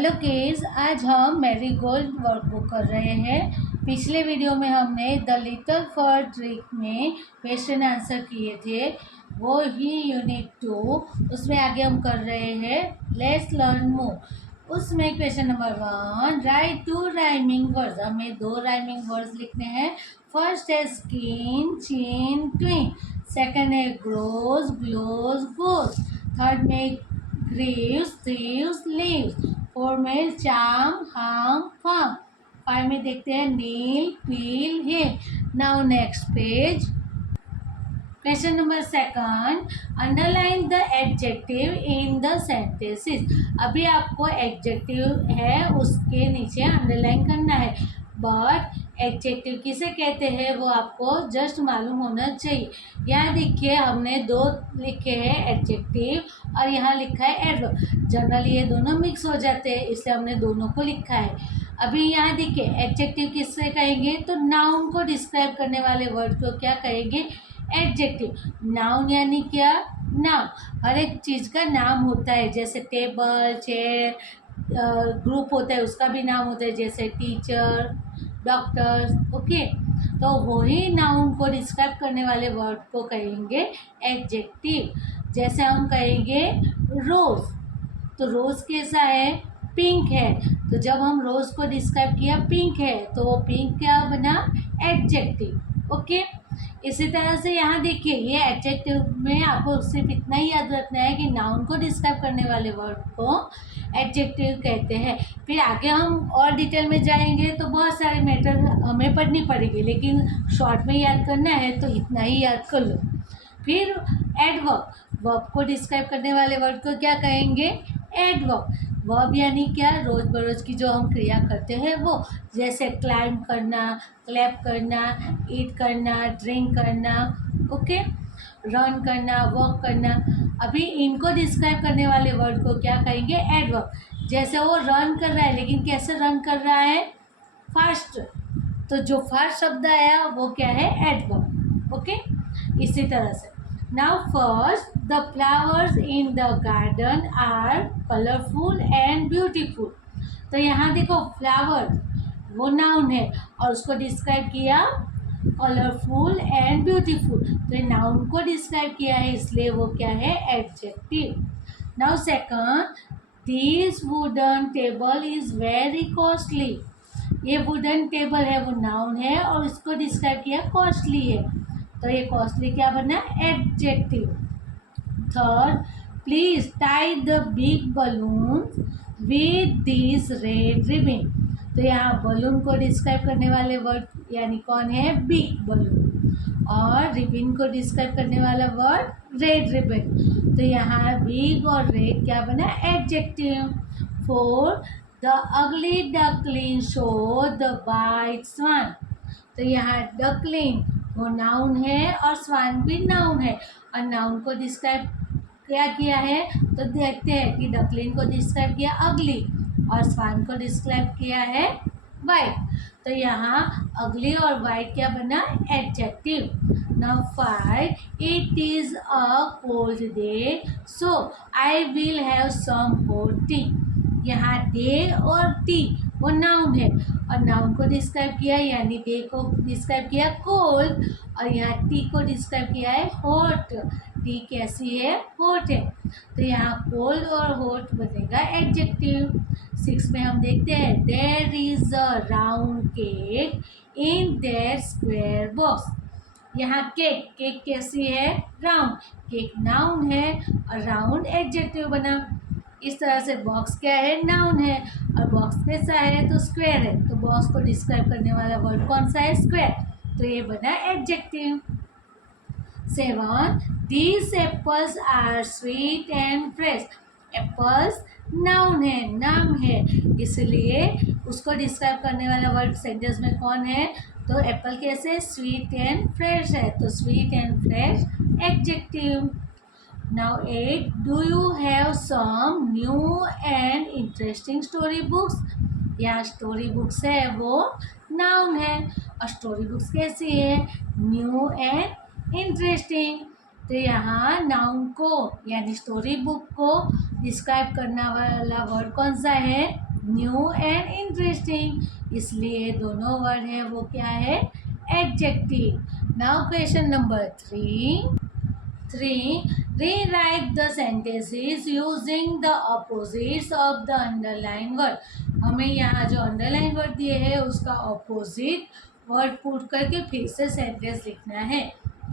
Hello kids, आज हम marigold workbook कर रहे हैं। पिछले वीडियो में हमने द लिटिल फर ट्रिक में क्वेश्चन आंसर किए थे, वो ही यूनिट 2 उसमें आगे हम कर रहे हैं। Let's learn more. उसमें question number 1, write 2 rhyming words. हमें 2 राइमिंग वर्ड्स लिखने हैं। फर्स्ट है स्किन, चिन, ट्विन। सेकंड है ग्रोज, ग्लोज, गोज। थर्ड में ग्रीव्स, थीव्स, लीव्स। 4 में चार्म, हार्म, फार्म। 5 में देखते हैं kneel, peel, hill. Now next page. Question number 2, underline the adjective in the sentences. अभी आपको एडजेक्टिव है उसके नीचे अंडरलाइन करना है, बट एडजेक्टिव किसे कहते हैं वो आपको जस्ट मालूम होना चाहिए। यहाँ देखिए हमने 2 लिखे हैं एडजेक्टिव और यहाँ लिखा है एडवर्ब। जनरली ये दोनों मिक्स हो जाते हैं, इसलिए हमने दोनों को लिखा है। अभी यहाँ देखिए एडजेक्टिव किससे कहेंगे, तो नाउन को डिस्क्राइब करने वाले वर्ड को क्या कहेंगे, एडजेक्टिव। नाउन यानी क्या, नाम। हर एक चीज़ का नाम होता है, जैसे टेबल, चेयर, ग्रुप होता है उसका भी नाम होता है, जैसे टीचर, डॉक्टर्स। ओके, तो वही नाउन को डिस्क्राइब करने वाले वर्ड को कहेंगे एडजेक्टिव। जैसे हम कहेंगे रोज़, तो रोज़ कैसा है, पिंक है। तो जब हम रोज़ को डिस्क्राइब किया पिंक है, तो वो पिंक क्या बना, एडजेक्टिव। ओके, इसी तरह से यहाँ देखिए ये एडजेक्टिव में आपको सिर्फ इतना ही याद रखना है कि नाउन को डिस्क्राइब करने वाले वर्ड को एडजेक्टिव कहते हैं। फिर आगे हम और डिटेल में जाएंगे तो बहुत सारे मैटर हमें पढ़नी पड़ेगी, लेकिन शॉर्ट में याद करना है तो इतना ही याद कर लो। फिर एडवर्ब, वर्ब को डिस्क्राइब करने वाले वर्ड को क्या कहेंगे, एडवर्ब। वर्ब यानी क्या, रोज़ बरोज़ की जो हम क्रिया करते हैं वो, जैसे क्लाइंब करना, क्लैप करना, ईट करना, ड्रिंक करना, ओके, रन करना, वॉक करना। अभी इनको डिस्क्राइब करने वाले वर्ड को क्या कहेंगे, एडवर्ब। जैसे वो रन कर रहा है, लेकिन कैसे रन कर रहा है, फास्ट। तो जो फास्ट शब्द आया वो क्या है, एडवर्ब। ओके, इसी तरह से now first, the flowers in the garden are colourful and beautiful. तो यहाँ देखो फ्लावर वो नाउन है और उसको डिस्क्राइब किया कलरफुल एंड ब्यूटीफुल, तो ये नाउन को डिस्क्राइब किया है, इसलिए वो क्या है, adjective. Now second, this wooden table is very costly. ये वुडन टेबल है वो नाउन है और इसको डिस्क्राइब किया कॉस्टली है, तो ये कॉस्टली क्या बना, adjective. Third, please tie the big balloon with this red ribbon. तो यहाँ बलून को डिस्क्राइब करने वाले वर्ड यानी कौन है, बिग बलून, और रिबन को डिस्क्राइब करने वाला वर्ड रेड रिबन। तो यहाँ बिग और रेड क्या बना, adjective. Four, the ugly duckling show the white swan. तो यहाँ डकलिंग वो नाउन है और स्वान भी नाउन है, और नाउन को डिस्क्राइब क्या किया है, तो देखते हैं कि डकलिंग को डिस्क्राइब किया अगली और स्वान को डिस्क्राइब किया है वाइट। तो यहाँ अगली और वाइट क्या बना, adjective. Now 5, it is a cold day so I will have some hot tea. यहाँ डे और टी वो नाउन है और नाउन को डिस्क्राइब किया, यानी डे को डिस्क्राइब किया कोल्ड और यहाँ टी को डिस्क्राइब किया है हॉट। टी कैसी है, हॉट है, तो यहाँ कोल्ड और हॉट बनेगा एडजेक्टिव। 6 में हम देखते हैं, there is a round cake in that square box. यहाँ केक, केक कैसी है, राउंड। केक नाउन है और राउंड एडजेक्टिव बना। इस तरह से बॉक्स क्या है, नाउन है, और बॉक्स कैसा है, तो स्क्वायर है, तो बॉक्स को डिस्क्राइब करने वाला वर्ड कौन सा है, स्क्वायर, तो ये बना adjective. 7, these apples are sweet and fresh। Apples noun है, नाम है, इसलिए उसको डिस्क्राइब करने वाला वर्ड सेंटेंस में कौन है, तो एप्पल कैसे, स्वीट एंड फ्रेश है, तो sweet and fresh adjective. Now 8, do you have some new and interesting story books. यहाँ स्टोरी बुक्स है वो नाउन है और स्टोरी बुक्स कैसी है, न्यू एंड इंटरेस्टिंग। तो यहाँ नाउन को यानी स्टोरी बुक को डिस्क्राइब करने वाला वर्ड कौन सा है, न्यू एंड इंटरेस्टिंग, इसलिए दोनों वर्ड है वो क्या है, adjective. Now question number 3, rewrite the sentences using the opposites of the underlined word। हमें यहाँ जो अंडरलाइन वर्ड दिए हैं उसका ऑपोजिट वर्ड पुट करके फिर से सेंटेंस लिखना है।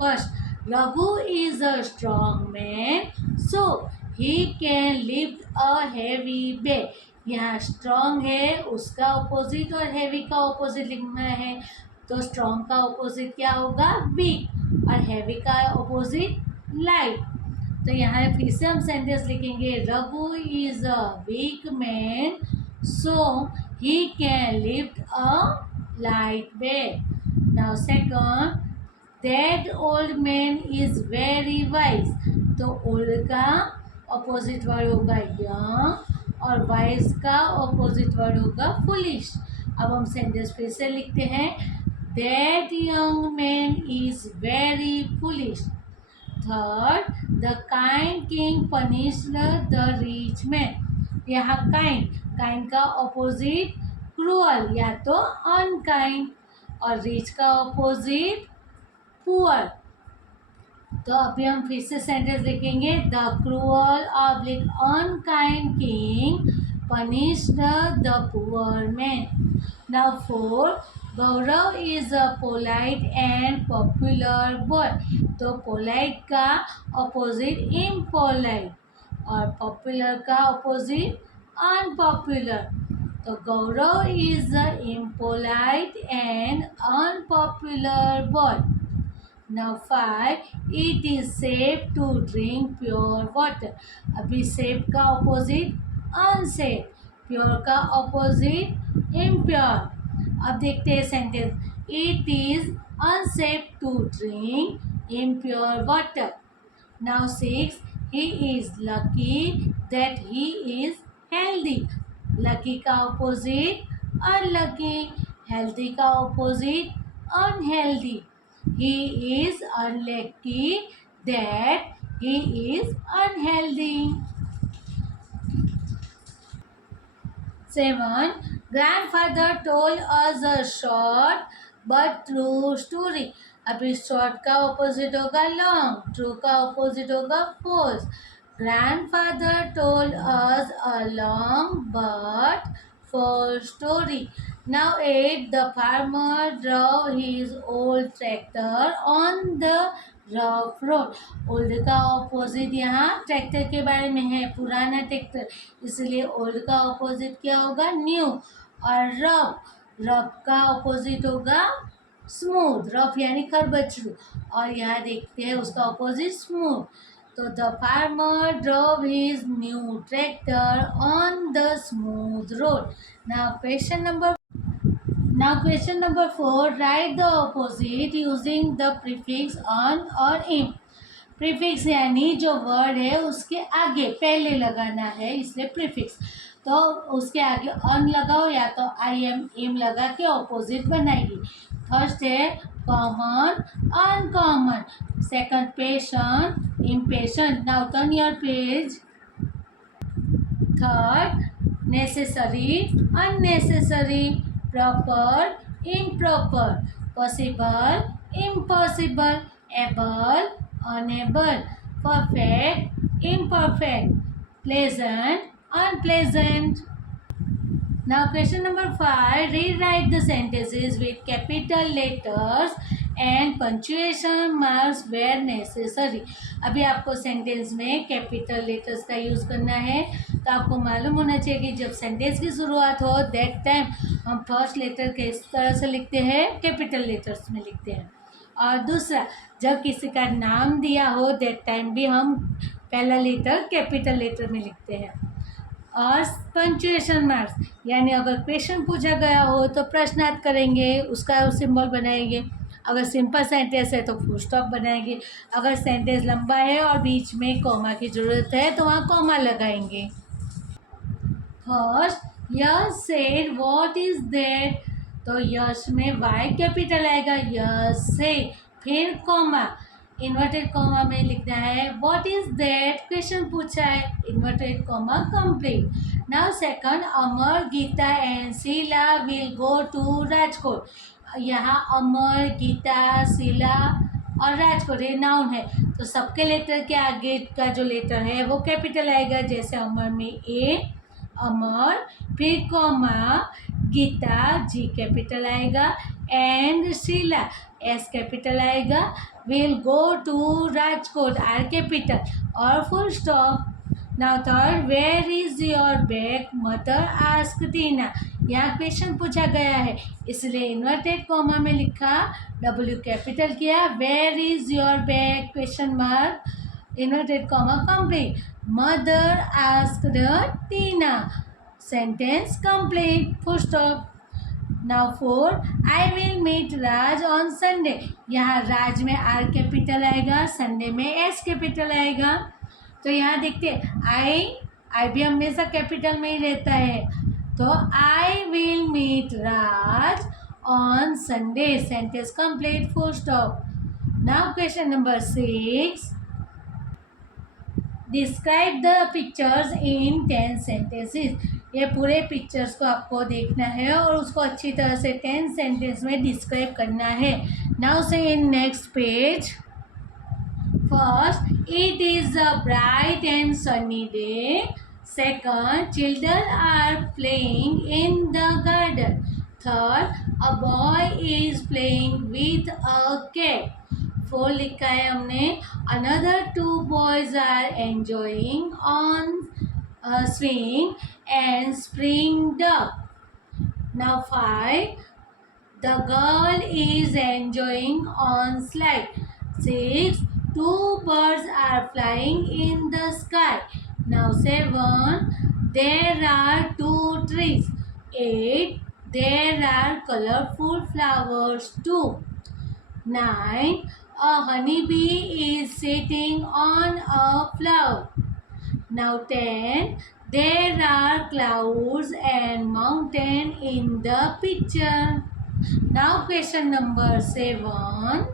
First, Raghu is a strong man so he can lift a heavy bag. यहाँ स्ट्रॉन्ग है उसका ऑपोजिट और हैवी का ऑपोजिट लिखना है, तो स्ट्रॉन्ग का ऑपोजिट क्या होगा, वीक, और हैवी का ऑपोजिट लाइट। तो यहाँ फिर से हम सेंटेंस लिखेंगे, Raghu is a weak man so he can lift a light bag. Now second, that old man is very wise. तो ओल्ड का ऑपोजिट वर्ड होगा यंग और वाइज का ऑपोजिट वर्ड होगा फुलिश। अब हम सेंटेंस फिर से लिखते हैं, that young man is very foolish. Third, the kind king punished the rich man. यहाँ काइंड का ऑपोजिट क्रूअल या तो अनकाइंड, और रिच का ऑपोजिट पुअर। तो अभी हम फिर से सेंटेंस लिखेंगे, the cruel oblique unkind king punished the poor man. Now four, Gaurav is a polite and popular boy. तो पोलाइट का ऑपोजिट इम्पोलाइट और पॉपुलर का ऑपोजिट अनपॉपुलर। तो Gaurav is a impolite and unpopular boy. Now 5, it is safe to drink pure water. अभी safe का opposite unsafe, pure का opposite impure. अब देखते हैं sentence, it is unsafe to drink impure water. Now 6, he is lucky that he is healthy. Lucky का opposite unlucky, healthy का opposite unhealthy. He is unlucky that he is unhealthy. 7, grandfather told us a short but true story। अभी short का opposite होगा long, true का opposite होगा false. grandfather told us a long but false story। Now 8, the farmer drove his old tractor on the rough road। Old का opposite यहाँ tractor के बारे में है, पुराना ट्रैक्टर, इसलिए ओल्ड का ऑपोजिट क्या होगा, न्यू। और रफ का ऑपोजिट होगा स्मूथ, रफ यानी खरबचड़ू, और यहाँ देखते हैं उसका ऑपोजिट स्मूथ। तो the farmer drove his new tractor on the smooth road. Now question number 4, right the opposite using the prefix on और इन। प्रीफिक्स यानी जो वर्ड है उसके आगे पहले लगाना है, इसलिए प्रीफिक्स। तो उसके आगे ऑन लगाओ या तो आई एम इम लगा के ऑपोजिट बनाएगी। फर्स्ट है common uncommon, second patient impatient. Now turn your page. Third necessary unnecessary, proper improper, possible impossible, able unable, perfect imperfect, pleasant unpleasant। Now question number 5, rewrite the sentences with capital letters and punctuation marks where necessary। अभी आपको sentence में capital letters का use करना है, तो आपको मालूम होना चाहिए कि जब सेंटेंस की शुरुआत हो दैट टाइम हम फर्स्ट लेटर किस तरह से लिखते हैं, कैपिटल लेटर्स में लिखते हैं। और दूसरा, जब किसी का नाम दिया हो दैट टाइम भी हम पहला लेटर कैपिटल लेटर में लिखते हैं। और पंक्चुएशन मार्क्स यानी अगर क्वेश्चन पूछा गया हो तो प्रश्नार्थ करेंगे, उसका सिंबल बनाएंगे। अगर सिंपल सेंटेंस है तो फुल स्टॉप बनाएंगे। अगर सेंटेंस लंबा है और बीच में कॉमा की ज़रूरत है तो वहाँ कॉमा लगाएंगे। First, yes said what is that. तो यस में वाई कैपिटल आएगा, यस से, फिर कॉमा, इन्वर्टेड कॉमा में लिखना है व्हाट इज दैट, क्वेश्चन पूछा है, inverted comma complete. Now second, Amar, Geeta and Sheela will go to Rajkot. यहाँ अमर, गीता, शीला और राजकोट ये नाउन है, तो सबके लेटर के आगे का जो लेटर है वो कैपिटल आएगा। जैसे अमर में ए, अमर, फिर कॉमा, गीता, जी कैपिटल आएगा, एंड शीला, एस कैपिटल आएगा, will go to Rajkot, R capital, और full stop. Now third, where is your bag, mother ask Tina. यहाँ क्वेश्चन पूछा गया है इसलिए इन्वर्टेड कॉमा में लिखा, डब्ल्यू कैपिटल किया, where is your bag, question mark, inverted comma complete, mother asked Tina, sentence complete, full stop. Now four, I will meet Raj on Sunday. यहाँ राज में आर कैपिटल आएगा, संडे में एस कैपिटल आएगा। तो यहाँ देखते हैं आई भी हमेशा कैपिटल में ही रहता है, तो I will meet Raj on Sunday, sentence complete, full stop. Now question number 6, describe the pictures in 10 sentences. ये पूरे पिक्चर्स को आपको देखना है और उसको अच्छी तरह से 10 सेंटेंस में डिस्क्राइब करना है। Now see in next page, first, it is a bright and sunny day. Second, children are playing in the garden. Third, a boy is playing with a cat. Four लिखा है हमने, another two boys are enjoying on swing and spring duck. Now 5, the girl is enjoying on slide. 6, two birds are flying in the sky. Now 7, there are two trees. 8, there are colorful flowers too. 9, a honeybee is sitting on a flower. Now 10, there are clouds and mountain in the picture. Now question number 7,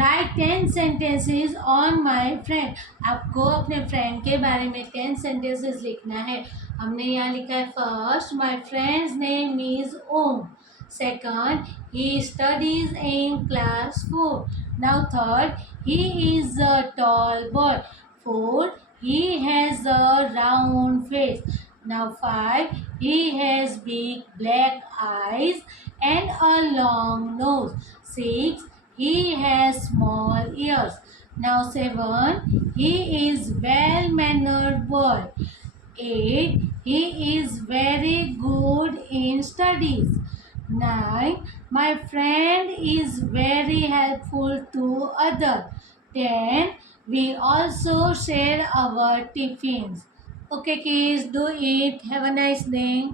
write 10 sentences on my friend. आपको अपने friend के बारे में 10 sentences लिखना है। हमने यहाँ लिखा है, first, my friend's name is Om. Second, he studies in class 4. Now third, he is a tall boy. Fourth, he has a round face. Now 5, he has big black eyes and a long nose. 6, he has small ears. Now 7, he is well-mannered boy. 8, he is very good in studies. 9, my friend is very helpful to others. 10, we also share our tiffins. Okay kids, do it. Have a nice day.